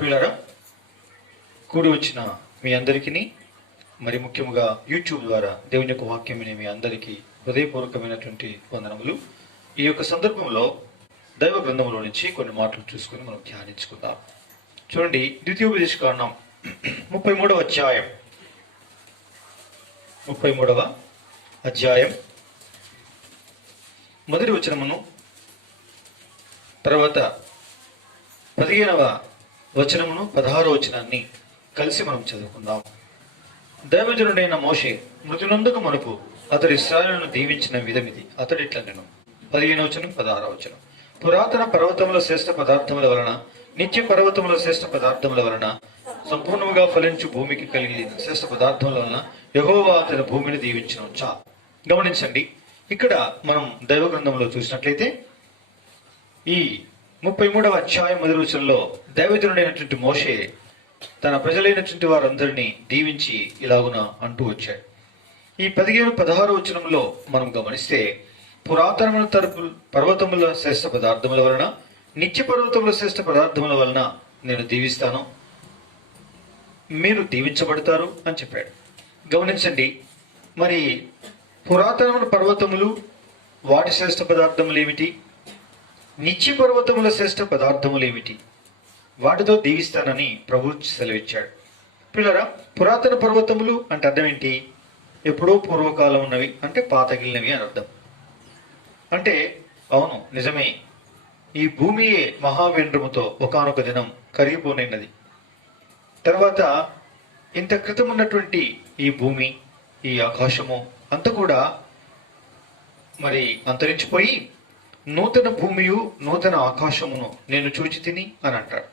పిల్లరా, కూడి వచ్చిన మీ అందరికీ, మరి ముఖ్యంగా యూట్యూబ్ ద్వారా దేవుని యొక్క వాక్యం వినే మీ అందరికీ హృదయపూర్వకమైనటువంటి వందనములు. ఈ యొక్క సందర్భంలో దైవ గ్రంథంలో నుంచి కొన్ని మాటలు చూసుకొని మనం ధ్యానించుకుందాం. చూడండి, ద్వితీయోపదేశకాండం 33వ అధ్యాయం 33వ అధ్యాయం మొదటి వచనమును, తర్వాత 15వ వచనమును, 16వ వచనాన్ని కలిసి మనం చదువుకుందాం. దైవజనుడైన మోషే మృతునందుకు మనకు అతడు ఇశ్రాయేలును దీవించిన విధమిది. అతడు ఇట్లా నేను 15వ వచనం 16వ వచనం. పురాతన పర్వతముల శ్రేష్ఠ పదార్థముల వలన, నిత్య పర్వతముల శ్రేష్ఠ పదార్థముల వలన, సంపూర్ణముగా ఫలించు భూమికి కలిగిన శ్రేష్ఠ పదార్థముల వలన యెహోవా అతని భూమిని దీవించును. గమనించండి, ఇక్కడ మనం దైవ గ్రంథంలో చూసినట్లయితే ఈ 33వ అధ్యాయం మొదటి వచనంలో దైవజనుడైనటువంటి మోషే తన ప్రజలైనటువంటి వారందరినీ దీవించి ఇలాగున అంటూ వచ్చాడు. ఈ 15-16 వచనంలో మనం గమనిస్తే, పురాతనముల తరపు పర్వతముల శ్రేష్ఠ పదార్థముల వలన, నిత్య పర్వతముల శ్రేష్ఠ పదార్థముల వలన నేను దీవిస్తాను, మీరు దీవించబడతారు అని చెప్పాడు. గమనించండి, మరి పురాతనముల పర్వతములు వాటి శ్రేష్ఠ పదార్థములు ఏమిటి, నిత్య పర్వతముల శ్రేష్ఠ పదార్థములు ఏమిటి, వాటితో దీవిస్తానని ప్రభు సెలవిచ్చాడు. పిల్లరా, పురాతన పర్వతములు అంటే అర్థం ఏంటి? ఎప్పుడో పూర్వకాలం ఉన్నవి అంటే పాతగిలినవి అని అర్థం. అంటే అవును, నిజమే, ఈ భూమియే మహావేంద్రముతో ఒకానొక దినం కరిగిపోనైనది. తర్వాత ఇంత క్రితం ఉన్నటువంటి ఈ భూమి, ఈ ఆకాశము అంత కూడా మరి అంతరించిపోయి నూతన భూమియు నూతన ఆకాశమును నేను చూచి తిని అని అంటాడు.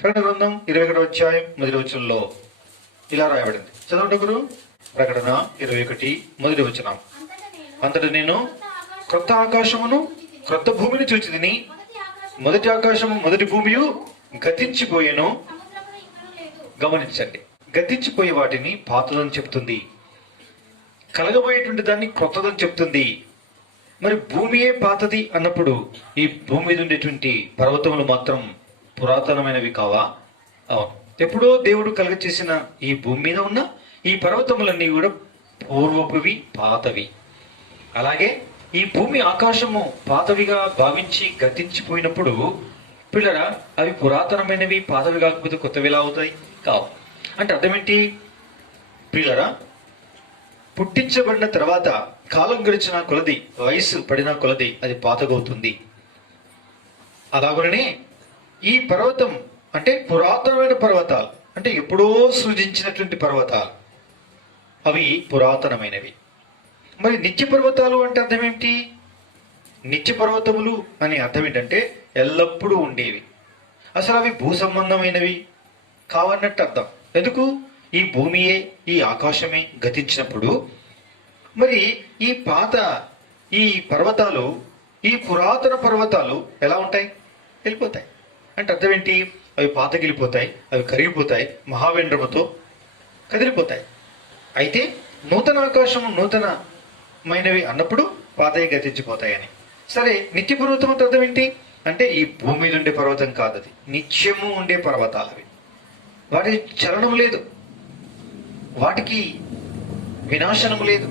ప్రకటన గ్రంథం 21వ అధ్యాయం మొదటి వచనంలో ఇలా రాయబడింది. చదవండి గురు. ప్రకటన 21 మొదటి వచనం. అంతటా నేను క్రొత్త ఆకాశమును క్రొత్త భూమిని చూచి తిని, మొదటి ఆకాశము మొదటి భూమియు గతించిపోయేను. గమనించండి, గతించిపోయే వాటిని పాతదని చెప్తుంది, కలగబోయేటువంటి దాన్ని క్రొత్తదని చెప్తుంది. మరి భూమియే పాతది అన్నప్పుడు ఈ భూమి మీద ఉండేటువంటి పర్వతములు మాత్రం పురాతనమైనవి కావా? అవును, ఎప్పుడో దేవుడు కలుగచేసిన ఈ భూమి మీద ఉన్న ఈ పర్వతములన్నీ కూడా పూర్వపువి, పాతవి. అలాగే ఈ భూమి ఆకాశము పాతవిగా భావించి గతించిపోయినప్పుడు పిల్లరా, అవి పురాతనమైనవి, పాతవి కాకపోతే కొత్తవి ఎలా అవుతాయి? కావు. అంటే అర్థమేంటి పిల్లరా? పుట్టించబడిన తర్వాత కాలం గడిచిన కొలది, వయసు పడిన కొలది అది పాతగవుతుంది. అలాగనే ఈ పర్వతం అంటే పురాతనమైన పర్వతాలు, అంటే ఎప్పుడో సృజించినటువంటి పర్వతాలు, అవి పురాతనమైనవి. మరి నిత్య పర్వతాలు అంటే అర్థం ఏమిటి? నిత్య పర్వతములు అని అర్థం ఏంటంటే ఎల్లప్పుడూ ఉండేవి. అసలు అవి భూ సంబంధమైనవి కావన్నట్టు అర్థం. ఎందుకు? ఈ భూమియే, ఈ ఆకాశమే గతించినప్పుడు మరి ఈ పాత ఈ పర్వతాలు, ఈ పురాతన పర్వతాలు ఎలా ఉంటాయి? వెళ్ళిపోతాయి. అంటే అర్థం ఏంటి? అవి పాతగిలిపోతాయి, అవి కరిగిపోతాయి, మహావేంద్రముతో కదిలిపోతాయి. అయితే నూతన ఆకాశము నూతనమైనవి అన్నప్పుడు పాతవి గతించిపోతాయని. సరే, నిత్య పర్వతం అంటే అర్థం ఏంటి? అంటే ఈ భూమి మీద ఉండే పర్వతం కాదు, అది నిత్యము ఉండే పర్వతాలు. అవి వాటి చలనం లేదు, వాటికి వినాశనము లేదు,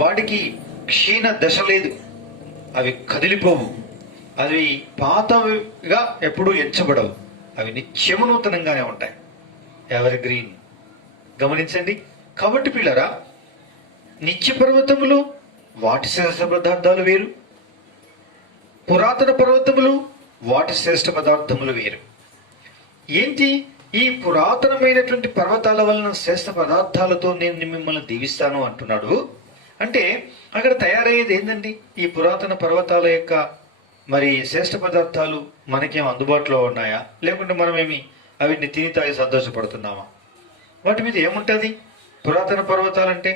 వాటికి క్షీణ దశ లేదు, అవి కదిలిపోవు, అవి పాతవిగా ఎప్పుడూ ఎంచబడవు, అవి నిత్యము నూతనంగానే ఉంటాయి, ఎవర్ గ్రీన్. గమనించండి. కాబట్టి పిల్లరా, నిత్య పర్వతములు వాటి శ్రేష్ఠ పదార్థాలు వేరు, పురాతన పర్వతములు వాటి శ్రేష్ఠ పదార్థములు వేరు. ఏంటి? ఈ పురాతనమైనటువంటి పర్వతాల వలన శ్రేష్ఠ పదార్థాలతో నేను మిమ్మల్ని దీవిస్తాను అంటున్నాడు. అంటే అక్కడ తయారయ్యేది ఏంటండి? ఈ పురాతన పర్వతాల యొక్క మరి శ్రేష్ఠ పదార్థాలు మనకేం అందుబాటులో ఉన్నాయా? లేకుంటే మనమేమి అవిటిని తిని తాగి సంతోషపడుతున్నామా? వాటి మీద ఏముంటుంది? పురాతన పర్వతాలంటే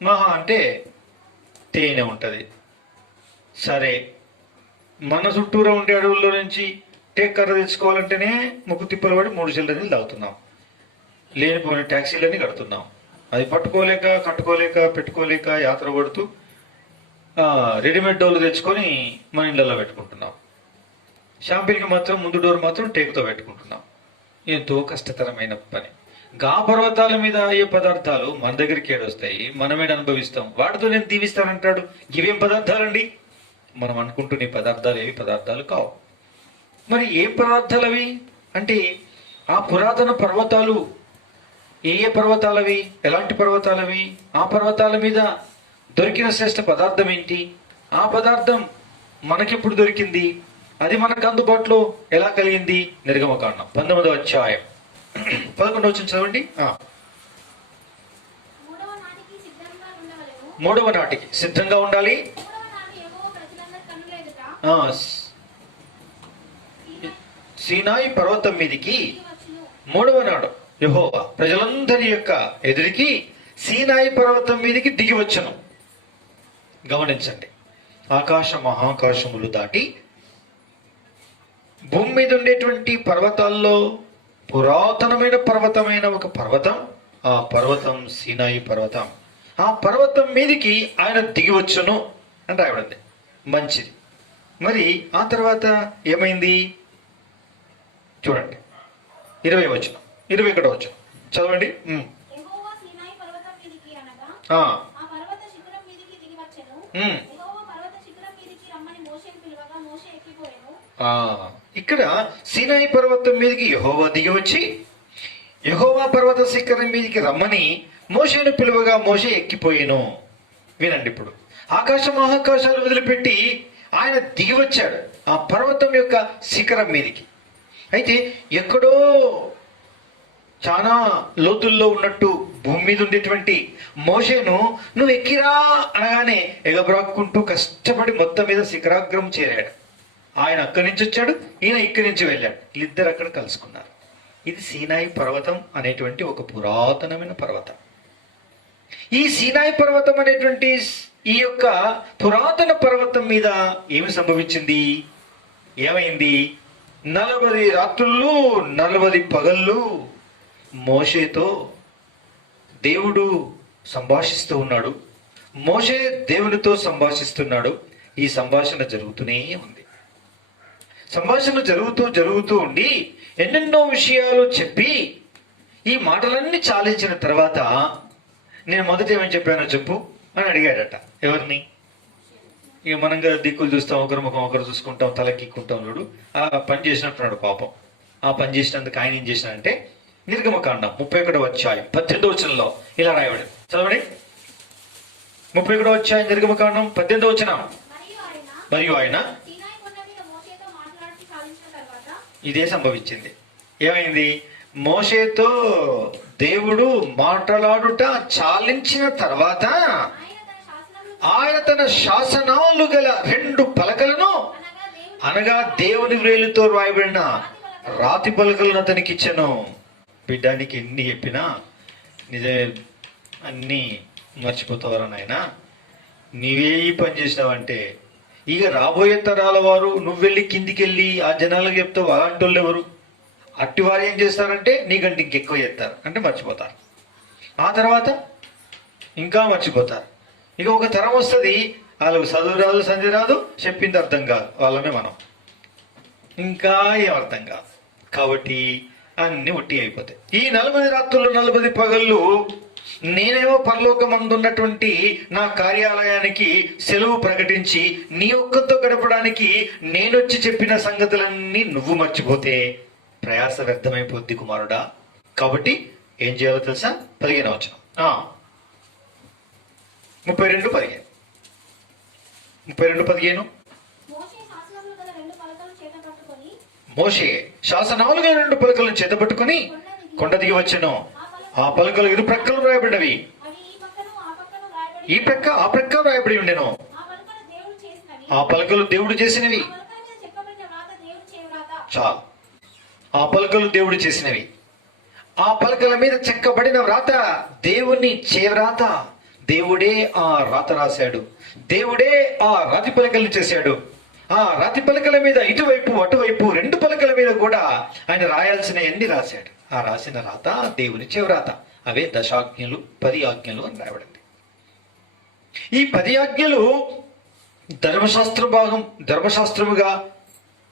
మహా అంటే తేనె ఉంటుంది. సరే, మన చుట్టూరా ఉండే అడవుల్లో నుంచి టేక్కర్ర తెచ్చుకోవాలంటేనే ముక్కు తిప్పలు పడి 3 చిల్లరని తాగుతున్నాం, లేనిపోయిన ట్యాక్సీలన్నీ కడుతున్నాం. అది పట్టుకోలేక, కట్టుకోలేక, పెట్టుకోలేక యాత్ర పడుతూ రెడీమేడ్ డోర్లు తెచ్చుకొని మన ఇళ్ళల్లో పెట్టుకుంటున్నాం. షాంపిల్కి మాత్రం ముందు డోర్ మాత్రం టేకుతో పెట్టుకుంటున్నాం. ఎంతో కష్టతరమైన పని. గా పర్వతాల మీద అయ్యే పదార్థాలు మన దగ్గరికి ఏడొస్తాయి, మనమేడ అనుభవిస్తాం. వాటితో నేను దీవిస్తానంటాడు. ఇవేం పదార్థాలండి? మనం అనుకుంటున్న పదార్థాలు ఏవి పదార్థాలు కావు. మరి ఏం పదార్థాలు అవి అంటే, ఆ పురాతన పర్వతాలు ఏ ఏ పర్వతాలవి, ఎలాంటి పర్వతాలవి, ఆ పర్వతాల మీద దొరికిన శ్రేష్ఠ పదార్థం ఏంటి, ఆ పదార్థం మనకెప్పుడు దొరికింది, అది మనకు అందుబాటులో ఎలా కలిగింది? నిర్గమకాండం 19వ అధ్యాయం 11వ వచనం చదవండి. 3వ నాటికి సిద్ధంగా ఉండాలి. సీనాయి పర్వతం మీదికి 3వ నాడు యెహోవా ప్రజలందరి యొక్క ఎదురికి సీనాయి పర్వతం మీదికి దిగి వచ్చును. గమనించండి, ఆకాశ మహాకాశములు దాటి భూమి మీద ఉండేటువంటి పర్వతాల్లో పురాతనమైన పర్వతమైన ఒక పర్వతం, ఆ పర్వతం సీనాయి పర్వతం. ఆ పర్వతం మీదికి ఆయన దిగి వచ్చును అని రాయబడింది. మంచిది. మరి ఆ తర్వాత ఏమైంది చూడండి. 20వ వచనం, 21వ వచనం చదవండి. ఇక్కడ సీనాయి పర్వతం మీదకి యెహోవా దిగి వచ్చి, యెహోవా పర్వత శిఖరం మీదకి రమ్మని మోషేను పిలువగా మోషే ఎక్కిపోయాను. వినండి, ఇప్పుడు ఆకాశ మహాకాశాలు వదిలిపెట్టి ఆయన దిగి వచ్చాడు ఆ పర్వతం యొక్క శిఖరం మీదకి. అయితే ఎక్కడో చాలా లోతుల్లో ఉన్నట్టు భూమి మీద ఉండేటువంటి మోషేను నువ్వు ఎక్కిరా అనగానే ఎగబ్రాక్కుంటూ కష్టపడి మొత్తం మీద శిఖరాగ్రం చేరాడు. ఆయన అక్కడి నుంచి వచ్చాడు, ఈయన ఇక్కడి నుంచి వెళ్ళాడు. వీళ్ళిద్దరు అక్కడ కలుసుకున్నారు. ఇది సీనాయి పర్వతం అనేటువంటి ఒక పురాతనమైన పర్వతం. ఈ సీనాయి పర్వతం అనేటువంటి ఈ యొక్క పురాతన పర్వతం మీద ఏమి సంభవించింది, ఏమైంది? 40 రాత్రులు 40 పగళ్ళు మోషేతో దేవుడు సంభాషిస్తూ ఉన్నాడు. మోషే దేవునితో సంభాషిస్తున్నాడు. ఈ సంభాషణ జరుగుతూనే ఉంది. సంభాషణ జరుగుతూ ఉండి ఎన్నెన్నో విషయాలు చెప్పి ఈ మాటలన్నీ చాలించిన తర్వాత, నేను మొదట ఏమని చెప్పానో చెప్పు అని అడిగాడట. ఎవరిని? ఇక మనం కదా దిక్కులు చూస్తాం, ఒకరి ముఖం ఒకరు చూసుకుంటాం, తలకిక్కుంటాం. చూడు, ఆ పని చేసినట్టున్నాడు పాపం. ఆ పని చేసినందుకు ఆయన ఏం చేసినాడంటే, నిర్గమకాండం 31వ అధ్యాయం 18వ వచనంలో ఇలా రాయబడింది. చదవండి. 31వ అధ్యాయం నిర్గమకాండం 18వ వచనం. మరియు ఆయన ఇదే సంభవించింది. ఏమైంది? మోషేతో దేవుడు మాట్లాడుట చాలించిన తర్వాత ఆయన తన శాసనాలు గల 2 పలకలను, అనగా దేవుని వ్రేలుతో రాయబడిన రాతి పలకలను అతనికి ఇచ్చాను. బిడ్డానికి ఎన్ని చెప్పినా నిజే అన్నీ మర్చిపోతావరా నాయనా, నీవే పని చేసినావంటే ఇక రాబోయే తరాల వారు నువ్వు వెళ్ళి కిందికి వెళ్ళి ఆ జనాలకు చెప్తావు. అలాంటి వాళ్ళు ఎవరు? అట్టి వారు ఏం చేస్తారంటే నీకంటే ఇంకెక్కువ చేస్తారు, అంటే మర్చిపోతారు. ఆ తర్వాత ఇంకా మర్చిపోతారు. ఇక ఒక తరం వస్తుంది, వాళ్ళకు చదువు రాదు, సంధి రాదు, చెప్పింది అర్థం కాదు, వాళ్ళమే మనం ఇంకా ఏం అర్థం కాదు. కాబట్టి అన్ని ఒట్టి అయిపోతాయి. ఈ 40 రాత్రులు 40 పగళ్ళు నేనేమో పరలోకమందున్నటువంటి నా కార్యాలయానికి సెలవు ప్రకటించి నీ ఒక్కతో గడపడానికి నేనొచ్చి చెప్పిన సంగతులన్నీ నువ్వు మర్చిపోతే ప్రయాస వ్యర్థమైపోద్ది కుమారుడా. కాబట్టి ఏం చేయాలో తెలుసా? 15వ వచనం 32:15. మోషే శాసనాలు గల 2 పలకలను చేతపట్టుకుని కొండ దిగి వచ్చెను. ఆ పలకలు ఇరు ప్రక్కలు రాయబడినవి, ఈ ప్రక్క ఆ ప్రక్క రాయబడి ఉండెను. ఆ పలకలు దేవుడు చేసినవి. చాలు, ఆ పలకలు దేవుడు చేసినవి. ఆ పలకల మీద చెక్కబడిన వ్రాత దేవుని చేవ్రాత. దేవుడే ఆ రాత రాశాడు. దేవుడే ఆ రాతి పలకలను చేశాడు. ఆ రాతి పలకల మీద ఇటువైపు అటువైపు 2 పలకల మీద కూడా ఆయన రాయాల్సిన ఎన్ని రాశాడు. ఆ రాసిన రాత దేవుని చేవ్రాత. అవే 10 ఆజ్ఞలు 10 ఆజ్ఞలు అని రాయబడింది. ఈ 10 ఆజ్ఞలు ధర్మశాస్త్ర భాగం, ధర్మశాస్త్రముగా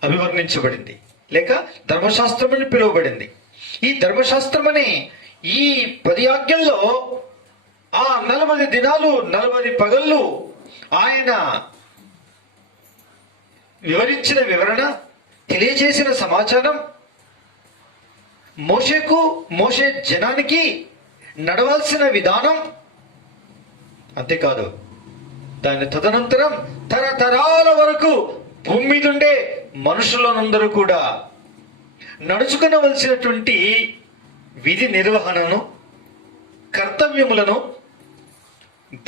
అభివర్ణించబడింది, లేక ధర్మశాస్త్రం అని పిలువబడింది. ఈ ధర్మశాస్త్రం అనే ఈ 10 ఆజ్ఞల్లో ఆ 40 దినాలు 40 పగళ్ళు ఆయన వివరించిన వివరణ, తెలియజేసిన సమాచారం మోషే జనానికి నడవాల్సిన విధానం. అంతేకాదు, దాని తదనంతరం తరతరాల వరకు భూమి మీద ఉండే మనుషులందరూ కూడా నడుచుకునవలసినటువంటి విధి నిర్వహణను, కర్తవ్యములను,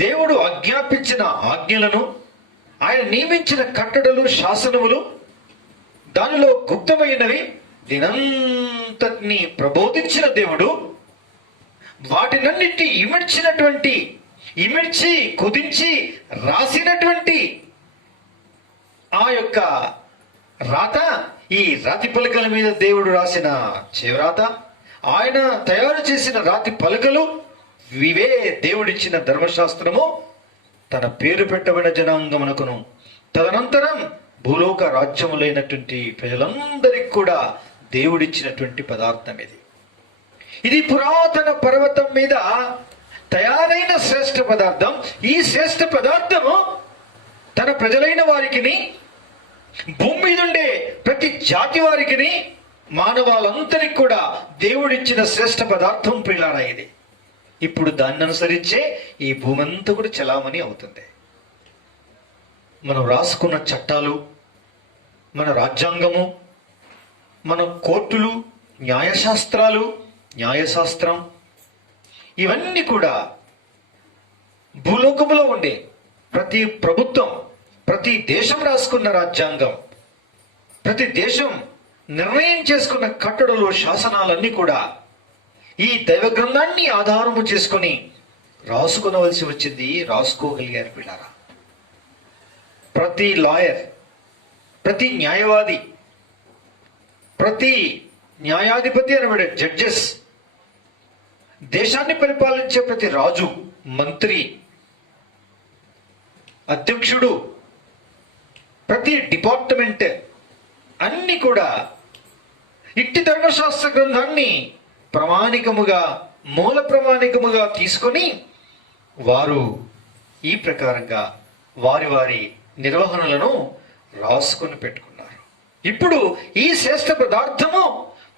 దేవుడు ఆజ్ఞాపించిన ఆజ్ఞలను, ఆయన నియమించిన కట్టడలు, శాసనములు, దానిలో గుప్తమైనవి దినంతటిని ప్రబోధించిన దేవుడు వాటినన్నిటి ఇమిడ్చి కుదించి రాసినటువంటి ఆ యొక్క రాత, ఈ రాతి పలకల మీద దేవుడు రాసిన చేవ్రాత, ఆయన తయారు చేసిన రాతి పలకలు, ఇవే దేవుడిచ్చిన ధర్మశాస్త్రము తన పేరు పెట్టబడిన జనాంగమునకును తదనంతరం భూలోక రాజ్యములైనటువంటి ప్రజలందరికీ కూడా దేవుడిచ్చినటువంటి పదార్థం ఇది. ఇది పురాతన పర్వతం మీద తయారైన శ్రేష్ఠ పదార్థం. ఈ శ్రేష్ఠ పదార్థము తన ప్రజలైన వారికిని, భూమి మీద ఉండే ప్రతి జాతి వారికిని, మానవాళందరికీ కూడా దేవుడిచ్చిన శ్రేష్ఠ పదార్థం ప్రియులారా ఇది. ఇప్పుడు దాన్ని అనుసరించే ఈ భూమి అంతా కూడా చలామణి అవుతుంది. మనం రాసుకున్న చట్టాలు, మన రాజ్యాంగము, మన కోర్టులు, న్యాయశాస్త్రం, ఇవన్నీ కూడా భూలోకములో ఉండే ప్రతి ప్రభుత్వం, ప్రతి దేశం రాసుకున్న రాజ్యాంగం, ప్రతి దేశం నిర్ణయం చేసుకున్న కట్టడలు, శాసనాలన్నీ కూడా ఈ దైవ గ్రంథాన్ని ఆధారము చేసుకొని రాసుకొనవలసి వచ్చింది. రాసుకోగలిగారు పిల్లారా. ప్రతి లాయర్, ప్రతి న్యాయవాది, ప్రతి న్యాయాధిపతి అనబడే జడ్జెస్, దేశాన్ని పరిపాలించే ప్రతి రాజు, మంత్రి, అధ్యక్షుడు, ప్రతి డిపార్ట్మెంట్ అన్ని కూడా ఇట్టి ధర్మశాస్త్ర గ్రంథాన్ని ప్రామాణికముగా, మూల ప్రామాణికముగా తీసుకొని వారు ఈ ప్రకారంగా వారి నిర్వహణలను రాసుకొని పెట్టుకున్నారు. ఇప్పుడు ఈ శ్రేష్ఠ పదార్థము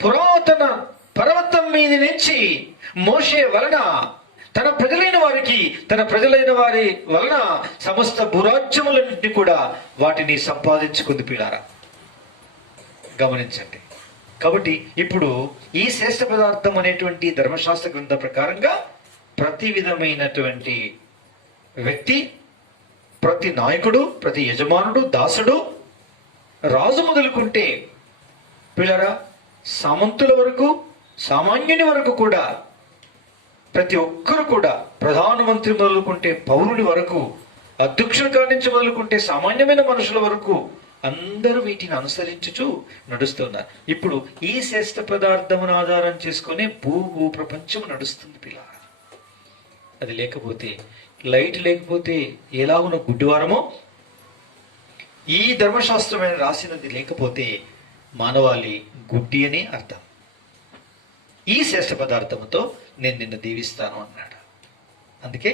పురాతన పర్వతం మీద నుంచి మోషే వలన తన ప్రజలైన వారి వలన సమస్త భూరాజ్యములన్నింటినీ కూడా వాటిని సంపాదించుకుంది పిల్లారా. గమనించండి. కాబట్టి ఇప్పుడు ఈ శ్రేష్ఠ పదార్థం అనేటువంటి ధర్మశాస్త్ర గ్రంథ ప్రకారంగా ప్రతి విధమైనటువంటి వ్యక్తి, ప్రతి నాయకుడు, ప్రతి యజమానుడు, దాసుడు, రాజు మొదలుకుంటే పిల్లరా సామంతుల వరకు, సామాన్యుని వరకు కూడా ప్రతి ఒక్కరు కూడా, ప్రధానమంత్రి మొదలుకుంటే పౌరుని వరకు, అధ్యక్షుని కాడి నుంచి మొదలుకుంటే సామాన్యమైన మనుషుల వరకు అందరూ వీటిని అనుసరించుచు నడుస్తున్నారు. ఇప్పుడు ఈ శ్రేష్ఠ పదార్థమును ఆధారం చేసుకునే భూ ప్రపంచం నడుస్తుంది పిల్ల. అది లేకపోతే, లైట్ లేకపోతే ఎలా ఉన్న గుడ్డివారమో, ఈ ధర్మశాస్త్రమైన రాసినది లేకపోతే మానవాళి గుడ్డి అని అర్థం. ఈ శ్రేష్ఠ పదార్థముతో నేను నిన్ను దీవిస్తాను అన్నాడు. అందుకే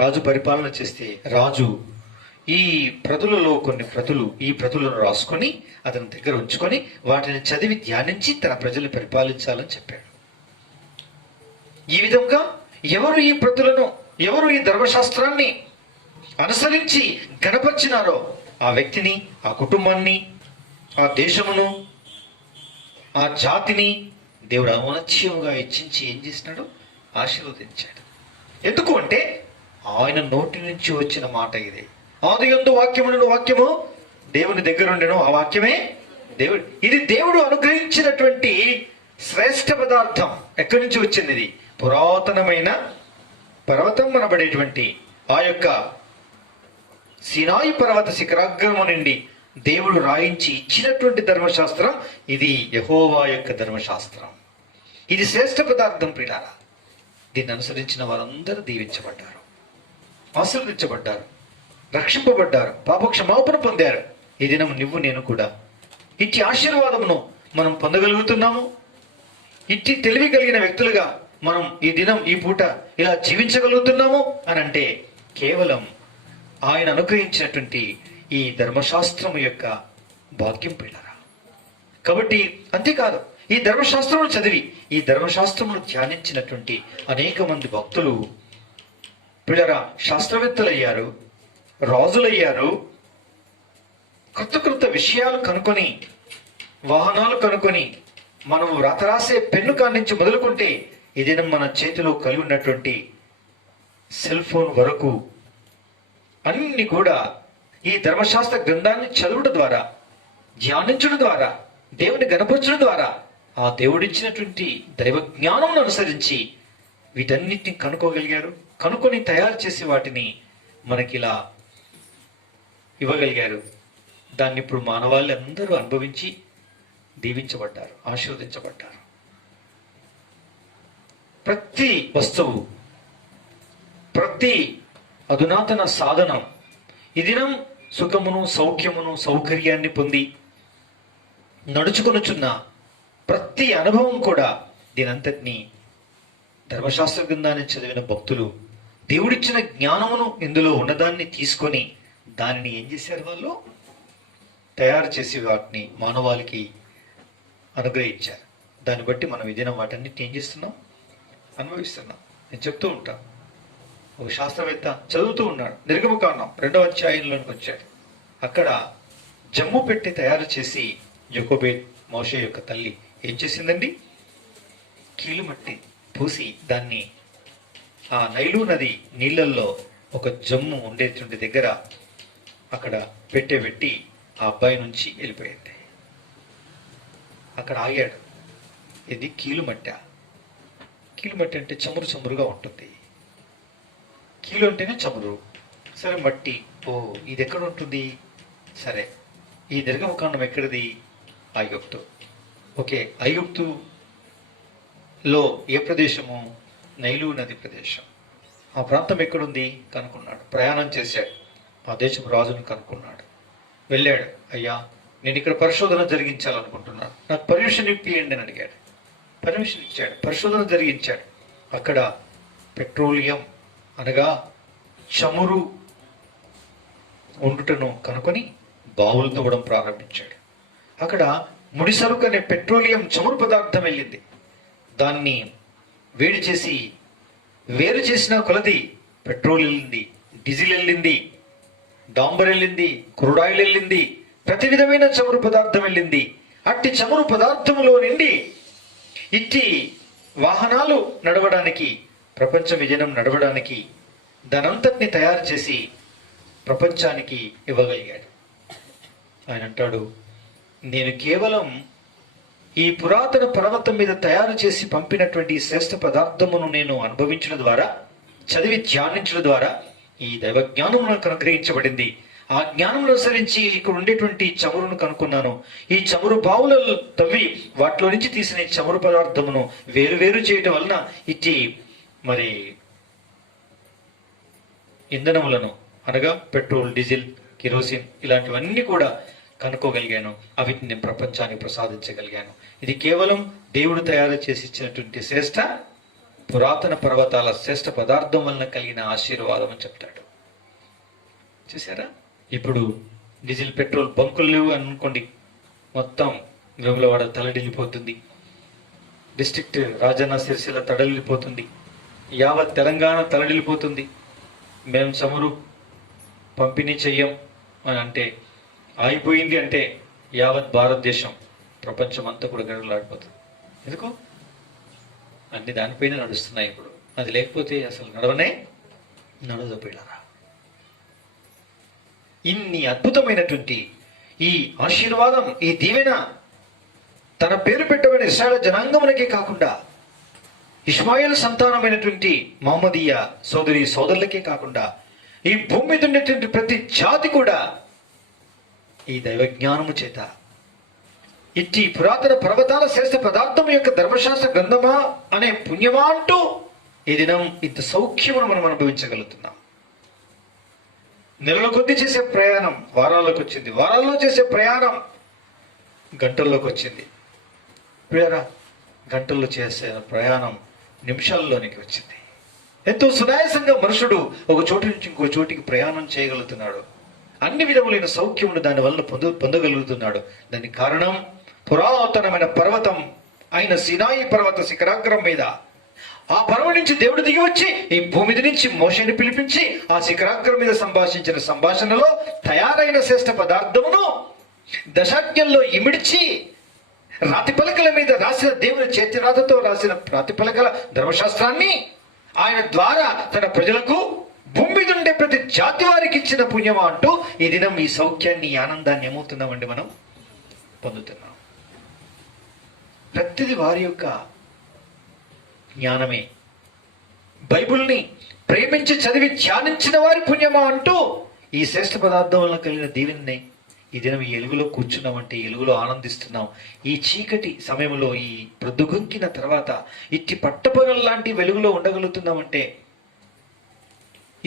రాజు పరిపాలన చేస్తే రాజు ఈ ప్రతులలో కొన్ని ప్రతులు, ఈ ప్రతులను రాసుకొని అతని దగ్గర ఉంచుకొని వాటిని చదివి ధ్యానించి తన ప్రజలు పరిపాలించాలని చెప్పాడు. ఈ విధంగా ఎవరు ఈ ధర్మశాస్త్రాన్ని అనుసరించి గణపరిచినారో ఆ వ్యక్తిని, ఆ కుటుంబాన్ని, ఆ దేశమును, ఆ జాతిని దేవుడు అమనస్యముగా హెచ్చించి ఏం చేసినాడు? ఆశీర్వదించాడు. ఎందుకు అంటే ఆయన నోటి నుంచి వచ్చిన మాట ఇది. ఆదియందు వాక్యము దేవుని దగ్గర ఉండెను, ఆ వాక్యమే దేవుడు. ఇది దేవుడు అనుగ్రహించినటువంటి శ్రేష్ఠ పదార్థం. ఎక్కడి నుంచి వచ్చింది? ఇది పురాతనమైన పర్వతం అనబడేటువంటి ఆ యొక్క సినాయి పర్వత శిఖరాగ్రము నుండి దేవుడు రాయించి ఇచ్చినటువంటి ధర్మశాస్త్రం ఇది. యెహోవా యొక్క ధర్మశాస్త్రం ఇది శ్రేష్ఠ పదార్థం ప్రియులారా. దీన్ని అనుసరించిన వారందరూ దీవించబడ్డారు, ఆశీర్వదించబడ్డారు, రక్షింపబడ్డారు, పాపక్షమాపణ పొందారు. ఈ దినం నువ్వు నేను కూడా ఇట్టి ఆశీర్వాదమును మనం పొందగలుగుతున్నాము. ఇట్టి తెలివి కలిగిన వ్యక్తులుగా మనం ఈ దినం ఈ పూట ఇలా జీవించగలుగుతున్నాము అని అంటే కేవలం ఆయన అనుగ్రహించినటువంటి ఈ ధర్మశాస్త్రము యొక్క భాగ్యం పిల్లరా. కాబట్టి అంతేకాదు, ఈ ధర్మశాస్త్రమును చదివి ఈ ధర్మశాస్త్రమును ధ్యానించినటువంటి అనేక మంది భక్తులు పిల్లరా శాస్త్రవేత్తలయ్యారు, రాజులయ్యారు, కొత్త కొత్త విషయాలు కనుక్కొని, వాహనాలు కనుక్కొని, మనం వ్రాత రాసే పెన్ను కానించి మొదలుకుంటే ఈ దినం మన చేతిలో కలిగి ఉన్నటువంటి సెల్ ఫోన్ వరకు అన్ని కూడా ఈ ధర్మశాస్త్ర గ్రంథాన్ని చదవడం ద్వారా, ధ్యానించడం ద్వారా, దేవుని గణపరచడం ద్వారా ఆ దేవుడిచ్చినటువంటి దైవ జ్ఞానం అనుసరించి వీటన్నిటిని కనుక్కోగలిగారు. కనుక్కొని తయారు చేసి వాటిని మనకి ఇలా ఇవ్వగలిగారు. దాన్ని ఇప్పుడు మానవాళ్ళు అందరూ అనుభవించి దీవించబడ్డారు, ఆశీర్వదించబడ్డారు. ప్రతి వస్తువు, ప్రతి అధునాతన సాధనం ఈ దినం సుఖమును, సౌఖ్యమును, సౌకర్యాన్ని పొంది నడుచుకొనుచున్న ప్రతి అనుభవం కూడా దీనంతటినీ ధర్మశాస్త్ర గ్రంథాన్ని చదివిన భక్తులు దేవుడిచ్చిన జ్ఞానమును ఇందులో ఉన్నదాన్ని తీసుకొని దానిని ఏం చేశారు, వాళ్ళు తయారు చేసి వాటిని మానవాళికి అనుగ్రహించారు. దాన్ని బట్టి మనం ఈ దినం వాటన్నిటిని ఏం చేస్తున్నాం, అనుభవిస్తున్నాం. నేను చెప్తూ ఉంటాను, ఒక శాస్త్రవేత్త చదువుతూ ఉన్నాడు, నిర్గమకాండం 2వ అధ్యాయంలోనికి వచ్చాడు. అక్కడ జమ్ము పెట్టి తయారు చేసి జోకోబేత్ మోషే యొక్క తల్లి ఏం చేసిందండి, కీలు మట్టి పూసి దాన్ని ఆ నైలు నది నీళ్ళల్లో ఒక జమ్ము ఉండేటువంటి దగ్గర అక్కడ పెట్టి ఆ అబ్బాయి నుంచి వెళ్ళిపోయింది. అక్కడ ఆగాడు. ఇది కీలు మట్టి. కీలు మట్టి అంటే చమురు చమురుగా ఉంటుంది. కీలు అంటేనే చమురు. సరే మట్టి, ఓ ఇది ఎక్కడ ఉంటుంది, సరే ఈ నిర్గమకాండం ఎక్కడిది, ఐగుప్తు. ఓకే, ఐగుప్తులో ఏ ప్రదేశము, నైలు నది ప్రదేశం. ఆ ప్రాంతం ఎక్కడుంది కనుక్కున్నాడు. ప్రయాణం చేశాడు, ఆ దేశం రాజును కనుక్కున్నాడు. వెళ్ళాడు, అయ్యా నేను ఇక్కడ పరిశోధన జరిగించాలనుకుంటున్నాను, నాకు పర్మిషన్ ఇప్పియండి అని అడిగాడు. పర్మిషన్ ఇచ్చాడు, పరిశోధన జరిగించాడు. అక్కడ పెట్రోలియం అనగా చమురు ఉండుటను కనుకొని బావులు తవ్వడం ప్రారంభించాడు. అక్కడ ముడి సరుకు అనే పెట్రోలియం చమురు పదార్థం వెళ్ళింది. దాన్ని వేడి చేసి వేరు చేసిన కొలది పెట్రోల్ వెళ్ళింది, డీజిల్ వెళ్ళింది, డాంబర్ వెళ్ళింది, క్రూడ్ ఆయిల్ వెళ్ళింది, ప్రతి విధమైన చమురు పదార్థం వెళ్ళింది. అట్టి చమురు పదార్థములో నుండి ఇట్టి వాహనాలు నడవడానికి, ప్రపంచ విజయం నడవడానికి దానంతటిని తయారు చేసి ప్రపంచానికి ఇవ్వగలిగాడు. ఆయన అంటాడు, నేను కేవలం ఈ పురాతన పర్వతం మీద తయారు చేసి పంపినటువంటి శ్రేష్ఠ పదార్థమును నేను అనుభవించడం ద్వారా, చదివి ధ్యానించడం ద్వారా ఈ దైవ జ్ఞానము నాకు అనుగ్రహించబడింది. ఆ జ్ఞానం అనుసరించి ఇక్కడ ఉండేటువంటి చమురును కనుక్కున్నాను. ఈ చమురు బావులలో తవ్వి వాటిలో నుంచి తీసిన ఈ చమురు పదార్థమును వేరు చేయటం వలన ఇట్టి మరి ఇంధనములను అనగా పెట్రోల్, డీజిల్, కిరోసిన్ ఇలాంటివన్నీ కూడా కనుక్కోగలిగాను. అవిటిని నేను ప్రపంచానికి ప్రసాదించగలిగాను. ఇది కేవలం దేవుడు తయారు చేసి ఇచ్చినటువంటి శ్రేష్ఠ పురాతన పర్వతాల శ్రేష్ఠ పదార్థం వలన కలిగిన ఆశీర్వాదం అని చెప్తాడు. చూసారా, ఇప్పుడు డీజిల్, పెట్రోల్ బంకులు లేవు అనుకోండి, మొత్తం వేములవాడ తలడిల్లిపోతుంది, డిస్ట్రిక్ట్ రాజన్న సిరిసిల్ల తడలిపోతుంది, యావత్ తెలంగాణ తలడిల్లిపోతుంది. మేము చమురు పంపిణీ చెయ్యం అని అంటే, ఆగిపోయింది అంటే యావత్ భారతదేశం, ప్రపంచం అంతా కూడా గడలాడిపోతుంది. ఎందుకు, అన్ని దానిపైన నడుస్తున్నాయి. ఇప్పుడు అది లేకపోతే అసలు నడవదు పిల్లరా. ఇన్ని అద్భుతమైనటువంటి ఈ ఆశీర్వాదం, ఈ దీవెన తన పేరు పెట్టబడిన ఇశ్రాయేలు జనాంగములకే కాకుండా ఇష్మాయేలు సంతానమైనటువంటి మహమ్మదీయ సోదరి సోదరులకే కాకుండా ఈ భూమి మీద ఉండేటువంటి ప్రతి జాతి కూడా ఈ దైవ జ్ఞానము చేత ఇట్టి పురాతన పర్వతాల శ్రేష్ఠ పదార్థం యొక్క ధర్మశాస్త్ర గ్రంథమా అనే పుణ్యమా అంటూ ఈ దినం ఇంత సౌఖ్యమును మనం అనుభవించగలుగుతున్నాం. నెలల కొద్ది చేసే ప్రయాణం వారాల్లోకి వచ్చింది, వారాల్లో చేసే ప్రయాణం గంటల్లోకి వచ్చింది. ప్రియరా, గంటల్లో చేసే ప్రయాణం నిమిషాల్లోనికి వచ్చింది. ఎంతో సునాయాసంగా మనుషుడు ఒక చోటు నుంచి ఇంకో చోటికి ప్రయాణం చేయగలుగుతున్నాడు. అన్ని విధములైన సౌఖ్యమును దాని వలన పొందగలుగుతున్నాడు. దానికి కారణం పురాతనమైన పర్వతం అయిన సినాయి పర్వత శిఖరాగ్రం మీద ఆ పర్వతం నుంచి దేవుడు దిగి వచ్చి ఈ భూమి మీద నుంచి మోషేని పిలిపించి ఆ శిఖరాగ్రం మీద సంభాషించిన సంభాషణలో తయారైన శ్రేష్ఠ పదార్థమును దశాజ్ఞల్లో ఇమిడ్చి రాతి పలకల మీద రాసిన దేవుని చేతిరాతతో రాసిన రాతి పలకల ధర్మశాస్త్రాన్ని ఆయన ద్వారా తన ప్రజలకు భూమి మీద ఉండే ప్రతి జాతి వారికి ఇచ్చిన పుణ్యమా అంటూ ఈ దినం ఈ సౌఖ్యాన్ని ఈ ఆనందాన్ని ఏమవుతున్నామండి మనం పొందుతున్నాం. ప్రతిది వారి యొక్క జ్ఞానమే. బైబిల్ని ప్రేమించి చదివి ధ్యానించిన వారి పుణ్యమా అంటూ ఈ శ్రేష్ఠ పదార్థం వల్ల కలిగిన దీవెనని ఈ దినం ఈ ఎలుగులో కూర్చున్నామంటే ఎలుగులో ఆనందిస్తున్నాం. ఈ చీకటి సమయంలో ఈ ప్రొద్దుగుంకిన తర్వాత ఇట్టి పట్టపగల లాంటి వెలుగులో ఉండగలుగుతున్నామంటే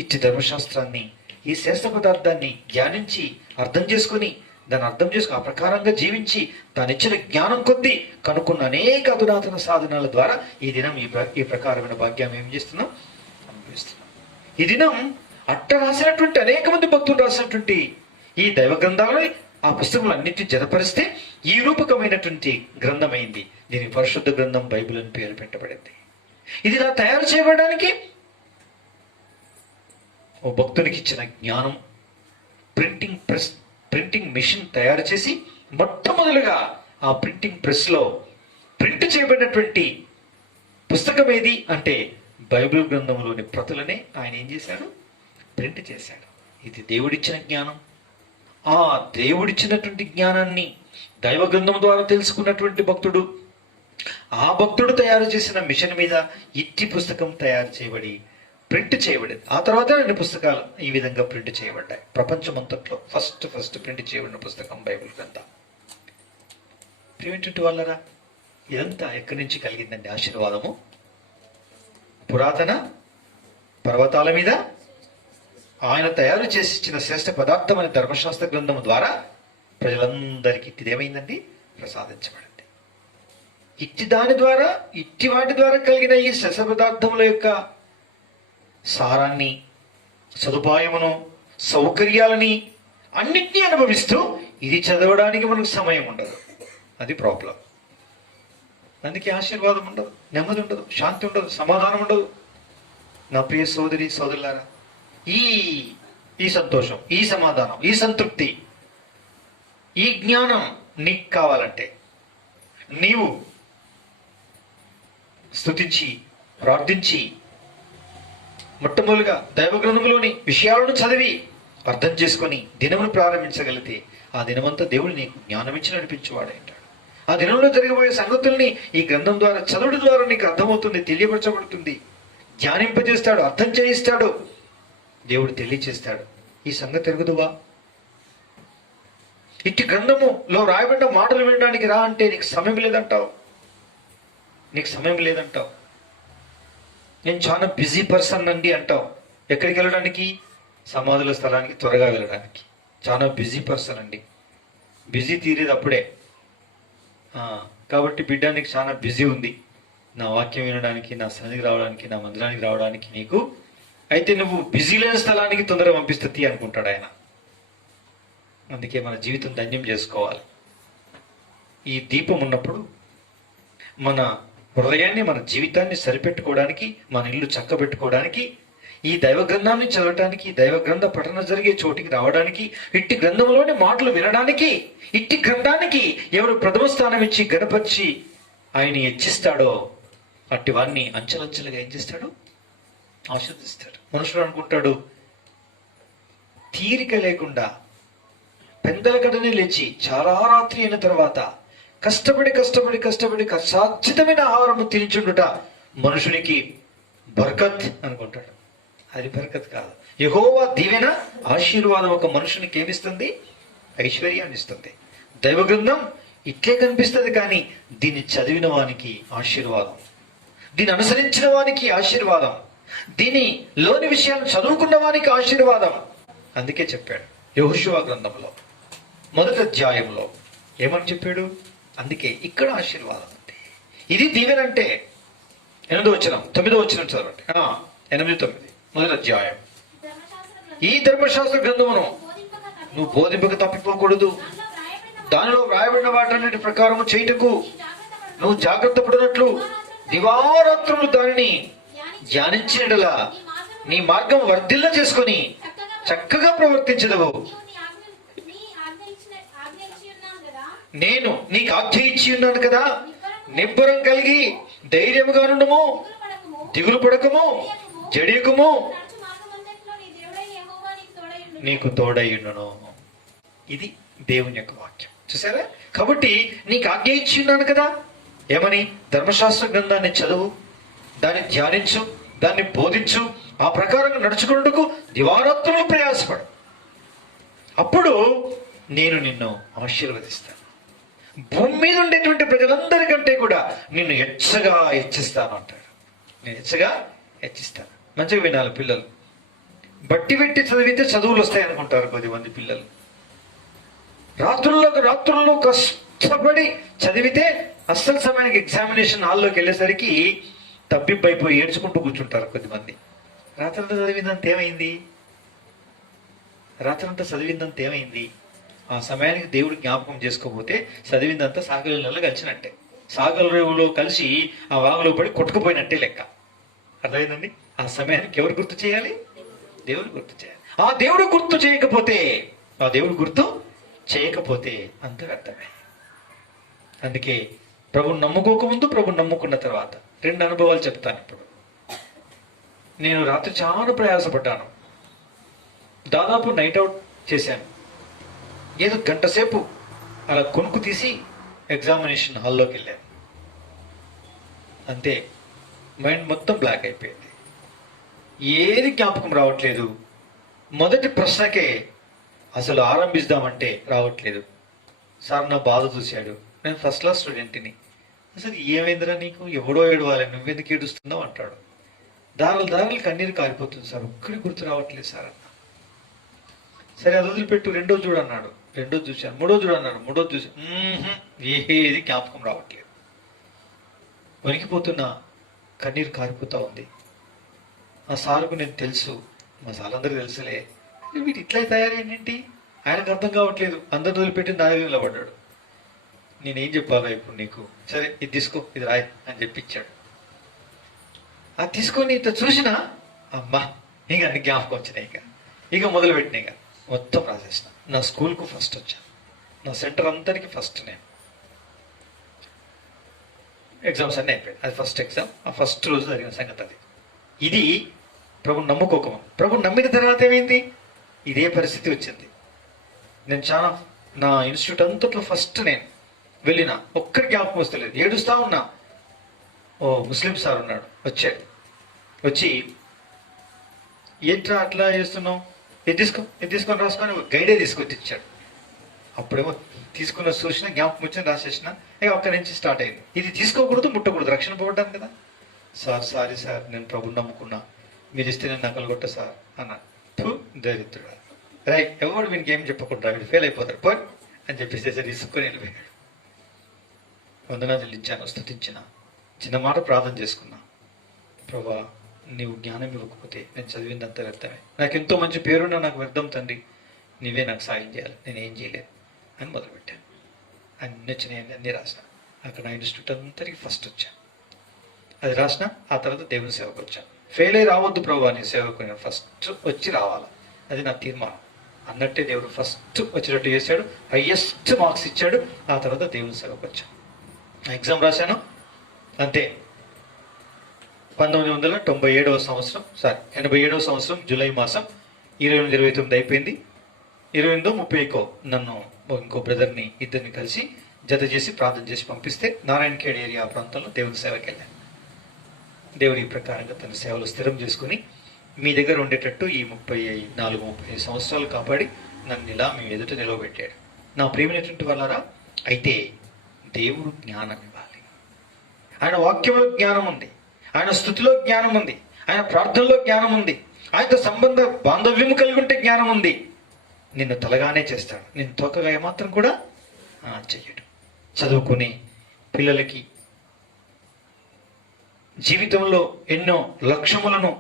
ఇట్టి ధర్మశాస్త్రాన్ని ఈ శ్రేష్ఠ పదార్థాన్ని ధ్యానించి అర్థం చేసుకుని దాన్ని అర్థం చేసుకుని ఆ ప్రకారంగా జీవించి దానిచ్చిన జ్ఞానం కొద్దీ కనుక్కున్న అనేక అధునాతన సాధనాల ద్వారా ఈ దినం ఈ ప్రకారమైన భాగ్యం ఏం చేస్తున్నాం అనుభవిస్తున్నాం. ఈ దినం అట్ట రాసినటువంటి అనేక మంది భక్తులు రాసినటువంటి ఈ దైవ గ్రంథాలని ఆ పుస్తకములు అన్నింటినీ జతపరిస్తే ఈ రూపకమైనటువంటి గ్రంథమైంది. దీనికి పరిశుద్ధ గ్రంథం బైబిల్ అని పేరు పెట్టబడింది. ఇది ఇలా తయారు చేయబడడానికి ఓ భక్తునికి ఇచ్చిన జ్ఞానం ప్రింటింగ్ మెషిన్ తయారు చేసి మొట్టమొదలుగా ఆ ప్రింటింగ్ ప్రెస్లో ప్రింట్ చేయబడినటువంటి పుస్తకం ఏది అంటే బైబిల్ గ్రంథంలోని ప్రతులనే ఆయన ఏం చేశాడు, ప్రింట్ చేశాడు. ఇది దేవుడిచ్చిన జ్ఞానం. ఆ దేవుడిచ్చినటువంటి జ్ఞానాన్ని దైవ గ్రంథం ద్వారా తెలుసుకున్నటువంటి భక్తుడు, ఆ భక్తుడు తయారు చేసిన మిషన్ మీద ఇట్టి పుస్తకం తయారు చేయబడి ప్రింట్ చేయబడింది. ఆ తర్వాత 2 పుస్తకాలు ఈ విధంగా ప్రింట్ చేయబడ్డాయి. ప్రపంచమంతట్లో ఫస్ట్ ప్రింట్ చేయబడిన పుస్తకం బైబిల్ గ్రంథం. ప్రియమైనటువంటి వాళ్ళరా, ఇదంతా ఎక్కడి నుంచి కలిగిందండి ఆశీర్వాదము? పురాతన పర్వతాల మీద ఆయన తయారు చేసి ఇచ్చిన శ్రేష్ఠ పదార్థం అనే ధర్మశాస్త్ర గ్రంథం ద్వారా ప్రజలందరికీ ఇదేమైందండి, ప్రసాదించబడింది. ఇట్టి వాటి ద్వారా కలిగిన ఈ శ్రేష్ఠ పదార్థముల యొక్క సారాన్ని, సదుపాయమును, సౌకర్యాలని అన్నిటినీ అనుభవిస్తూ ఇది చదవడానికి మనకు సమయం ఉండదు. అది ప్రాబ్లం. అందుకే ఆశీర్వాదం ఉండదు, నెమ్మది ఉండదు, శాంతి ఉండదు, సమాధానం ఉండదు. నా ప్రియ సోదరి సోదరులారా, ఈ సంతోషం, ఈ సమాధానం, ఈ సంతృప్తి, ఈ జ్ఞానం నీకు కావాలంటే నీవు స్తుతించి ప్రార్థించి మొట్టమొదలుగా దైవ గ్రంథంలోని విషయాలను చదివి అర్థం చేసుకొని దినమును ప్రారంభించగలిగితే ఆ దినమంతా దేవుడు నీకు జ్ఞానం ఇచ్చి నడిపించేవాడే అంటాడు. ఆ దినంలో జరగబోయే సంగతుల్ని ఈ గ్రంథం ద్వారా చదువుడు ద్వారా నీకు అర్థమవుతుంది, తెలియపరచబడుతుంది, ధ్యానింపజేస్తాడు, అర్థం చేయిస్తాడు, దేవుడు తెలియచేస్తాడు. ఈ సంగతి ఎరుగుదువా? ఇట్టి గ్రంథములో రాయబడిన మాటలు వినడానికి రా అంటే నీకు సమయం లేదంటావు. నేను చాలా బిజీ పర్సన్ అండి అంటావు. ఎక్కడికి వెళ్ళడానికి? సమాధుల స్థలానికి త్వరగా వెళ్ళడానికి. చాలా బిజీ పర్సన్ అండి. బిజీ తీరేది అప్పుడే. కాబట్టి బిడ్డ నీకు చాలా బిజీ ఉంది నా వాక్యం వినడానికి, నా సన్నిధికి రావడానికి, నా మందిరానికి రావడానికి నీకు. అయితే నువ్వు బిజీ లేని స్థలానికి తొందరగా పంపిస్తుంది అనుకుంటాడు ఆయన. అందుకే మన జీవితం ధన్యం చేసుకోవాలి. ఈ దీపం ఉన్నప్పుడు మన హృదయాన్ని, మన జీవితాన్ని సరిపెట్టుకోవడానికి, మన ఇల్లు చక్కబెట్టుకోవడానికి, ఈ దైవ గ్రంథాన్ని చదవటానికి, దైవ గ్రంథ పఠన జరిగే చోటికి రావడానికి, ఇట్టి గ్రంథంలోని మాటలు వినడానికి, ఇట్టి గ్రంథానికి ఎవరు ప్రథమ స్థానం ఇచ్చి గణపరిచి ఆయన హెచ్చిస్తాడో అట్టి వారిని అంచెలంచెలుగా ఏం చేస్తాడు, ఆశీర్వదిస్తాడు. మనుషుడు అనుకుంటాడు తీరిక లేకుండా పెందల గడనే లేచి చాలా రాత్రి అయిన తర్వాత కష్టపడి అసాధ్యమైన ఆహారం తినిచుండుట మనుషునికి బర్కత్ అనుకుంటాడు. అది బర్కత్ కాదు. యెహోవా దీవెన, ఆశీర్వాదం ఒక మనుషునికి ఏమిస్తుంది? ఐశ్వర్యాన్ని ఇస్తుంది. దైవ గ్రంథం ఇట్లే కనిపిస్తుంది, కానీ దీన్ని చదివిన వానికి ఆశీర్వాదం, దీన్ని అనుసరించిన వానికి ఆశీర్వాదం, దీని లోని విషయాన్ని చదువుకున్న వానికి ఆశీర్వాదం. అందుకే చెప్పాడు యెహోషువ గ్రంథంలో 1వ అధ్యాయంలో ఏమని చెప్పాడు? అందుకే ఇక్కడ ఆశీర్వాదం ఉంది. ఇది దీవెన అంటే. 9వ వచనం చదవండి. 8-9 మొదటి అధ్యాయం. ఈ ధర్మశాస్త్ర గ్రంథమును నువ్వు బోధింపక తప్పిపోకూడదు. దానిలో వ్రాయబడిన వాటన్నిటి ప్రకారము చేయుటకు నువ్వు జాగ్రత్త పడినట్లు దివారాత్రులు దానిని ధ్యానించినలా నీ మార్గం వర్ధిల్ల చేసుకొని చక్కగా ప్రవర్తించదవు. నేను నీకు ఆజ్ఞ ఇచ్చి ఉన్నాను కదా, నిబ్బరం కలిగి ధైర్యముగా నుండుము, దిగులు పడకము, జడియకుము, నీకు తోడయ్యుండును. ఇది దేవుని యొక్క వాక్యం. చూసారా? కాబట్టి నీకు ఆజ్ఞ ఇచ్చి ఉన్నాను కదా, ఏమని? ధర్మశాస్త్ర గ్రంథాన్ని చదువు, దాన్ని ధ్యానించు, దాన్ని బోధించు, ఆ ప్రకారంగా నడుచుకున్నట్టుకు దివారాత్రులు ప్రయాసపడు. అప్పుడు నేను నిన్ను ఆశీర్వదిస్తాను. భూమి మీద ఉండేటువంటి ప్రజలందరికంటే కూడా నిన్ను హెచ్చిస్తాను అంటాడు. నేను హెచ్చిస్తాను. మంచిగా వినాలి పిల్లలు. బట్టి పెట్టి చదివితే చదువులు వస్తాయి అనుకుంటారు కొద్దిమంది పిల్లలు. రాత్రుల్లో కష్టపడి చదివితే అస్సలు సమయానికి ఎగ్జామినేషన్ హాల్లోకి వెళ్ళేసరికి తబ్బిబ్బైపోయి ఏడ్చుకుంటూ కూర్చుంటారు కొద్దిమంది. రాత్రంతా చదివిందంత ఏమైంది? ఆ సమయానికి దేవుడు జ్ఞాపకం చేసుకోకపోతే చదివిందంతా సాగరంలో కలిసినట్టే. సాగరంలో కలిసి ఆ వాగులో పడి కొట్టుకుపోయినట్టే లెక్క. అర్థమైందండి? ఆ సమయానికి ఎవరు గుర్తు చేయాలి? దేవుడు గుర్తు చేయాలి. ఆ దేవుడు గుర్తు చేయకపోతే అంత వ్యర్థమే. అందుకే ప్రభుని నమ్ముకోకముందు, ప్రభుని నమ్ముకున్న తర్వాత 2 అనుభవాలు చెప్తాను ఇప్పుడు. నేను రాత్రి చాలా ప్రయాసపడ్డాను. దాదాపు నైట్ అవుట్ చేశాను. ఏదో గంట సేపు అలా కొనుక్కు తీసి ఎగ్జామినేషన్ హాల్లోకి వెళ్ళాను. అంతే, మైండ్ మొత్తం బ్లాక్ అయిపోయింది. ఏది జ్ఞాపకం రావట్లేదు. మొదటి ప్రశ్నకే అసలు ఆరంభిస్తామంటే రావట్లేదు. సార్ నా బాధ చూశాడు. నేను ఫస్ట్ క్లాస్ స్టూడెంట్ని. అసలు ఏమైందిరా నీకు? ఎవడో ఏడవాలి, నువ్వెందుకు ఏడుస్తున్నావు అంటాడు. దారాలు కన్నీరు కారిపోతుంది సార్, ఒక్కడి గుర్తు రావట్లేదు సార్ అన్న. సరే అది వదిలిపెట్టు, 2వ చూడన్నాడు. 2వ చూశాను. 3వ చూడన్నాడు. 3వ చూశాను. ఏది జ్ఞాపకం రావట్లేదు. వణికిపోతున్నా, కన్నీరు కారిపోతా ఉంది. ఆ సార్కు నేను తెలుసు, మా సార్లందరికీ తెలుసులే, వీటి ఇట్లా తయారేంటి ఆయనకు అర్థం కావట్లేదు. అందరిని వదిలిపెట్టి నా దగ్గర నిలబడ్డాడు. నేనేం చెప్పాలా ఇప్పుడు నీకు? సరే ఇది తీసుకో, ఇది రాయి అని చెప్పి ఇచ్చాడు. అది తీసుకొని ఇంత చూసినా అమ్మా ఇంకా అన్ని జ్ఞాపకం వచ్చినాయి. ఇక మొదలుపెట్టినాయి. మొత్తం రాసేసిన. నా స్కూల్కు ఫస్ట్ వచ్చాను. నా సెంటర్ అంతరికి ఫస్ట్. నేను ఎగ్జామ్స్ అన్నీ అయిపోయాయి. అది ఫస్ట్ ఎగ్జామ్. ఆ ఫస్ట్ రోజు జరిగిన సంగతి అది. ఇది ప్రభుని నమ్ముకోకము. ప్రభుని నమ్మిన తర్వాత ఏమైంది? ఇదే పరిస్థితి వచ్చింది. నేను చాలా నా ఇన్స్టిట్యూట్ అంతట్లో ఫస్ట్ నేను వెళ్ళిన, ఒక్కడి జ్ఞాపకం వస్తలేదు. ఏడుస్తా ఉన్నా. ఓ ముస్లిం సార్ ఉన్నాడు, వచ్చి ఏంట్రా అట్లా చేస్తున్నావు, ఇది తీసుకొని రాసుకొని గైడే తీసుకొచ్చి ఇచ్చాడు. అప్పుడేమో తీసుకున్న చూసిన జ్ఞాపకం వచ్చిన రాసేసిన. అక్కడి నుంచి స్టార్ట్ అయింది. ఇది తీసుకోకూడదు, ముట్టకూడదు, రక్షణ పోవడం కదా. సారీ సార్, నేను ప్రభుని నమ్ముకున్నా, మీరు ఇస్తే నేను నకలు కొట్ట సార్ అన్నా. దరిద్రుడు రైట్, ఎవరు వీనికి ఏం చెప్పకుండా వీడు ఫెయిల్ అయిపోతాడు పోయి అని చెప్పేసి తీసుకొని వెళ్ళిపోయాడు. వందనా చెల్లించాను, స్తుతించిన, చిన్న మాట ప్రార్థన చేసుకున్నా. ప్రభా, నీవు జ్ఞానం ఇవ్వకపోతే నేను చదివిందంతా వ్యర్థమే. నాకు ఎంతో మంచి పేరున్నా నాకు వ్యర్థం తండ్రి, నీవే నాకు సాయం చేయాలి, నేనేం చేయలేదు అని మొదలుపెట్టాను. అన్ని వచ్చినాయి, అన్నీ రాసిన. అక్కడ నా ఇన్స్టిట్యూట్ అంతరికి ఫస్ట్ వచ్చాను. అది రాసిన. ఆ తర్వాత దేవుని సేవకు వచ్చాను. ఫెయిల్ అయి రావద్దు ప్రభు అని సేవకు నేను ఫస్ట్ వచ్చి రావాలి, అది నా తీర్మానం అన్నట్టే దేవుడు ఫస్ట్ వచ్చేటట్టు చేశాడు. హైయెస్ట్ మార్క్స్ ఇచ్చాడు. ఆ తర్వాత దేవుని సేవకు వచ్చాను. ఎగ్జామ్ రాశాను. అంతే. 1997వ సంవత్సరం 87వ సంవత్సరం జూలై మాసం 28-29 అయిపోయింది. 28-30 నన్ను ఇంకో బ్రదర్ని ఇద్దరిని కలిసి జత చేసి ప్రార్థన చేసి పంపిస్తే నారాయణఖేడ్ ఏరియా ప్రాంతంలో దేవుని సేవకి వెళ్ళాను. దేవుడి ప్రకారంగా తన సేవలు స్థిరం చేసుకుని మీ దగ్గర ఉండేటట్టు ఈ 34-35 సంవత్సరాలు కాపాడి నన్ను ఇలా మీ ఎదుట నిలవబెట్టాడు. నా ప్రియమైనటువంటి వాళ్ళారా, అయితే దేవుడు జ్ఞానం ఇవ్వాలి. ఆయన వాక్యంలో జ్ఞానం ఉంది, ఆయన స్థుతిలో జ్ఞానం ఉంది, ఆయన ప్రార్థనలో జ్ఞానం ఉంది, ఆయనతో సంబంధ బాంధవ్యం కలిగి ఉంటే జ్ఞానం ఉంది. నిన్ను తలగానే చేస్తాడు, నిన్ను తోకగా ఏమాత్రం కూడా చెయ్యడు. చదువుకుని పిల్లలకి జీవితంలో ఎన్నో లక్ష్యములను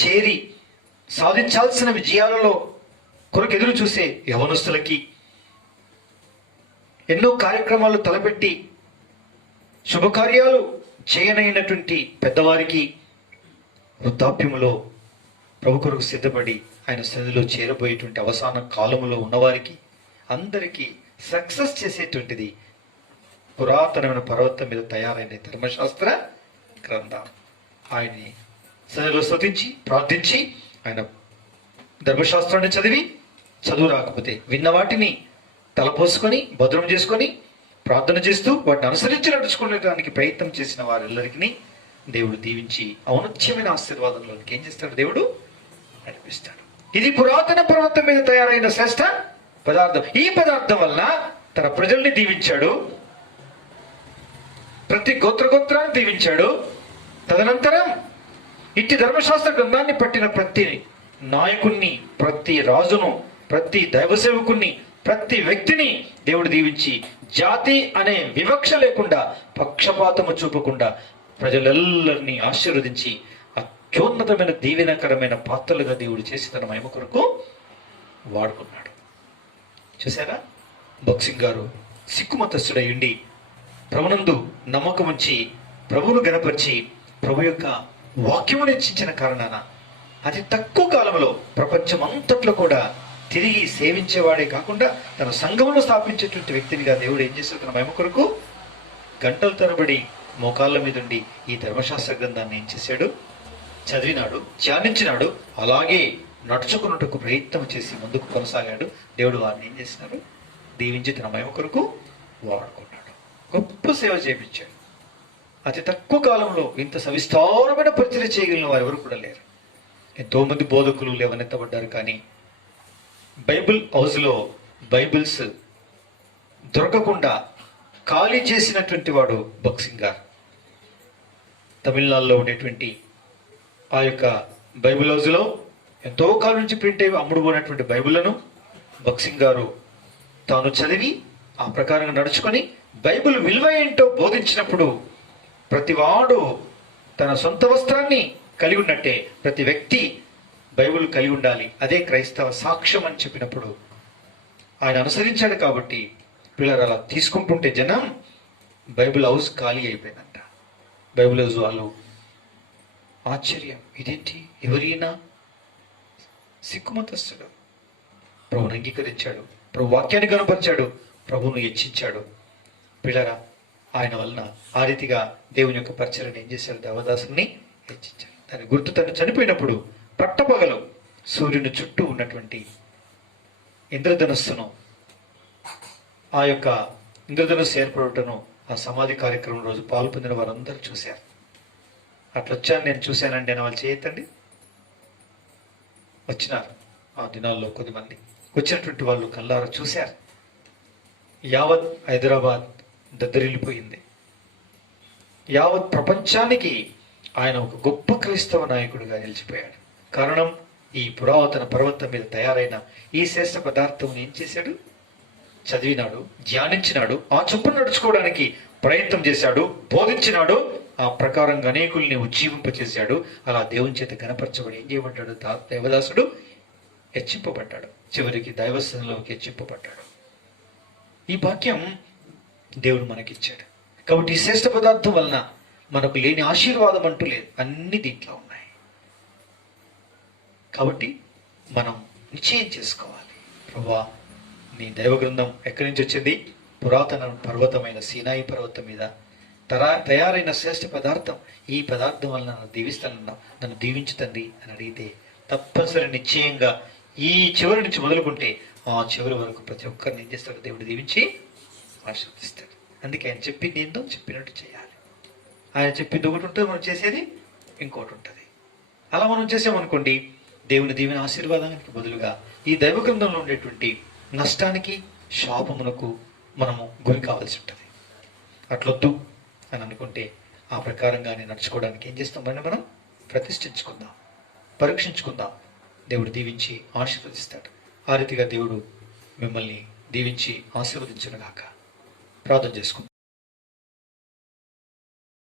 చేరి సాధించాల్సిన విజయాలలో కొరకు ఎదురు చూసే యవనస్తులకి, ఎన్నో కార్యక్రమాలు తలపెట్టి శుభకార్యాలు చేయనైనటువంటి పెద్దవారికి, వృద్ధాప్యములో ప్రభు కొరకు సిద్ధపడి ఆయన సన్నిధిలో చేరబోయేటువంటి అవసాన కాలములో ఉన్నవారికి అందరికీ సక్సెస్ చేసేటువంటిది పురాతనమైన పర్వతం మీద తయారైన ధర్మశాస్త్ర గ్రంథం. ఆయన్ని సన్నిధిలో స్తుతించి ప్రార్థించి ఆయన ధర్మశాస్త్రాన్ని చదువు రాకపోతే విన్న వాటిని తలపోసుకొని భద్రం చేసుకొని ప్రార్థన చేస్తూ వాటిని అనుసరించి నడుచుకునేదానికి ప్రయత్నం చేసిన వారెల్లరికీ దేవుడు దీవించి ఔన్నత్యమైన ఆశీర్వాదంలోనికి ఏం చేస్తాడు? దేవుడు నడిపిస్తాడు. ఇది పురాతన పర్వతం మీద తయారైన శ్రేష్ఠ పదార్థం. ఈ పదార్థం వలన తన ప్రజల్ని దీవించాడు, ప్రతి గోత్రాన్ని దీవించాడు. తదనంతరం ఇట్టి ధర్మశాస్త్ర గ్రంథాన్ని పట్టిన ప్రతి నాయకుణ్ణి, ప్రతి రాజును, ప్రతి దైవ సేవకుణ్ణి, ప్రతి వ్యక్తిని దేవుడు దీవించి జాతి అనే వివక్ష లేకుండా, పక్షపాతము చూపకుండా ప్రజలెల్లరినీ ఆశీర్వదించి అత్యున్నతమైన దీవెనకరమైన పాత్రలుగా దేవుడు చేసి తన మహిమ కొరకు వాడుకున్నాడు. చూసారా? బక్సింగ్ గారు సిక్కు మతస్థుడై ఉండి ప్రభునందు నమ్మకం ఉంచి ప్రభువును గణపరిచి ప్రభు యొక్క వాక్యమును హెచ్చించిన కారణాన అతి తక్కువ కాలంలో ప్రపంచం అంతట్లో కూడా తిరిగి సేవించేవాడే కాకుండా తన సంఘమును స్థాపించేటువంటి వ్యక్తినిగా దేవుడు ఏం చేశాడు? తన మహిమ కొరకు గంటల తరబడి మోకాళ్ళ మీద ఉండి ఈ ధర్మశాస్త్ర గ్రంథాన్ని ఏం చేశాడు? చదివినాడు, ధ్యానించినాడు, అలాగే నడుచుకున్నట్టుకు ప్రయత్నం చేసి ముందుకు కొనసాగాడు. దేవుడు వారిని ఏం చేసినాడు? దీవించి తన మహిమ కొరకు వాడుకున్నాడు. గొప్ప సేవ చేయించాడు. అతి తక్కువ కాలంలో ఇంత సవిస్తారమైన పరిచయం చేయగలిగిన వారు ఎవరు కూడా లేరు. ఎంతోమంది బోధకులు లేవనెత్తబడ్డారు, కానీ బైబిల్ హౌస్లో బైబిల్స్ దొరకకుండా ఖాళీ చేసినటువంటి వాడు బక్సింగ్ గారు. తమిళనాడులో ఉండేటువంటి ఆ యొక్క బైబిల్ హౌస్లో ఎంతో కాలం నుంచి ప్రింట్ అయ్యి అమ్ముడుపోయినటువంటి బైబిళ్లను బక్సింగ్ గారు తాను చదివి ఆ ప్రకారంగా నడుచుకొని బైబిల్ విలువ ఏంటో బోధించినప్పుడు ప్రతివాడు తన సొంత వస్త్రాన్ని కలిగి ఉన్నట్టే ప్రతి వ్యక్తి బైబిల్ కలిగి ఉండాలి, అదే క్రైస్తవ సాక్ష్యం అని చెప్పినప్పుడు ఆయన అనుసరించాడు. కాబట్టి పిల్లలు అలా తీసుకుంటుంటే జనం బైబిల్ హౌస్ ఖాళీ అయిపోయిందంట. బైబిల్ హౌస్ వాళ్ళు ఆశ్చర్యం, ఇదేంటి, ఎవరైనా సిక్కు మతస్థుడు ప్రభువును అంగీకరించాడు, ప్రభు వాక్యాన్ని కనపరిచాడు, ప్రభువును హెచ్చించాడు. పిల్లరా, ఆయన వలన ఆ రీతిగా దేవుని యొక్క పరిచయాన్ని ఏం చేశాడు? దేవదాసుని హెచ్చించాడు. దాని గుర్తు తను చనిపోయినప్పుడు పట్టపగలు సూర్యుని చుట్టూ ఉన్నటువంటి ఇంద్రధనుస్సును, ఆ యొక్క ఇంద్రధనుస్సు ఏర్పడటను ఆ సమాధి కార్యక్రమం రోజు పాల్పొందిన వారందరూ చూశారు. అట్లా వచ్చాను, నేను చూశానండి అని వాళ్ళు చేయొద్దండి. వచ్చినారు ఆ దినాల్లో కొద్దిమంది. వచ్చినటువంటి వాళ్ళు కల్లారా చూశారు. యావత్ హైదరాబాద్ దద్దరిల్లిపోయింది. యావత్ ప్రపంచానికి ఆయన ఒక గొప్ప క్రైస్తవ నాయకుడిగా నిలిచిపోయాడు. కారణం, ఈ పురాతన పర్వతం మీద తయారైన ఈ శ్రేష్ఠ పదార్థం ఏం చేశాడు? చదివినాడు, ధ్యానించినాడు, ఆ చొప్పున నడుచుకోవడానికి ప్రయత్నం చేశాడు, బోధించినాడు, ఆ ప్రకారంగా అనేకుల్ని ఉజ్జీవింపచేశాడు. అలా దేవుని చేత కనపరచబడి ఏం చేయబడ్డాడు? దేవదాసుడు హెచ్చింపబడ్డాడు. చివరికి దైవస్థానంలోకి హెచ్చింపబడ్డాడు. ఈ భాగ్యం దేవుడు మనకిచ్చాడు. కాబట్టి ఈ శ్రేష్ఠ పదార్థం వలన మనకు లేని ఆశీర్వాదం అంటూ లేదు, అన్ని దీంట్లో ఉన్నాయి. కాబట్టి మనం నిశ్చయం చేసుకోవాలి, ప్రభువా నీ దైవ గ్రంథం ఎక్కడి నుంచి వచ్చింది? పురాతన పర్వతమైన సీనాయి పర్వతం మీద తయారైన శ్రేష్ఠ పదార్థం. ఈ పదార్థం వలన నన్ను దీవిస్తానన్నా, నన్ను దీవించుతండి అని అడిగితే తప్పనిసరి నిశ్చయంగా ఈ చివరి నుంచి మొదలుకుంటే ఆ చివరి వరకు ప్రతి ఒక్కరిని ఏం చేస్తాడు? దేవుడు దీవించి ఆశీర్వదిస్తాడు. అందుకే ఆయన చెప్పింది ఏందో చెప్పినట్టు చేయాలి. ఆయన చెప్పింది ఒకటి ఉంటుంది, మనం చేసేది ఇంకోటి ఉంటుంది. అలా మనం చేసామనుకోండి, దేవుని దీవెన ఆశీర్వాదానికి బదులుగా ఈ దైవ గ్రంథంలో ఉండేటువంటి నష్టానికి, శాపమునకు మనము గురి కావాల్సి ఉంటుంది. అట్లొద్దు అని అనుకుంటే ఆ ప్రకారంగానే నడుచుకోవడానికి ఏం చేస్తామని మనం ప్రతిష్ఠించుకుందాం, పరీక్షించుకుందాం. దేవుడు దీవించి ఆశీర్వదిస్తాడు. ఆ రీతిగా దేవుడు మిమ్మల్ని దీవించి ఆశీర్వదించునుగాక. ప్రార్థన చేసుకుందాం.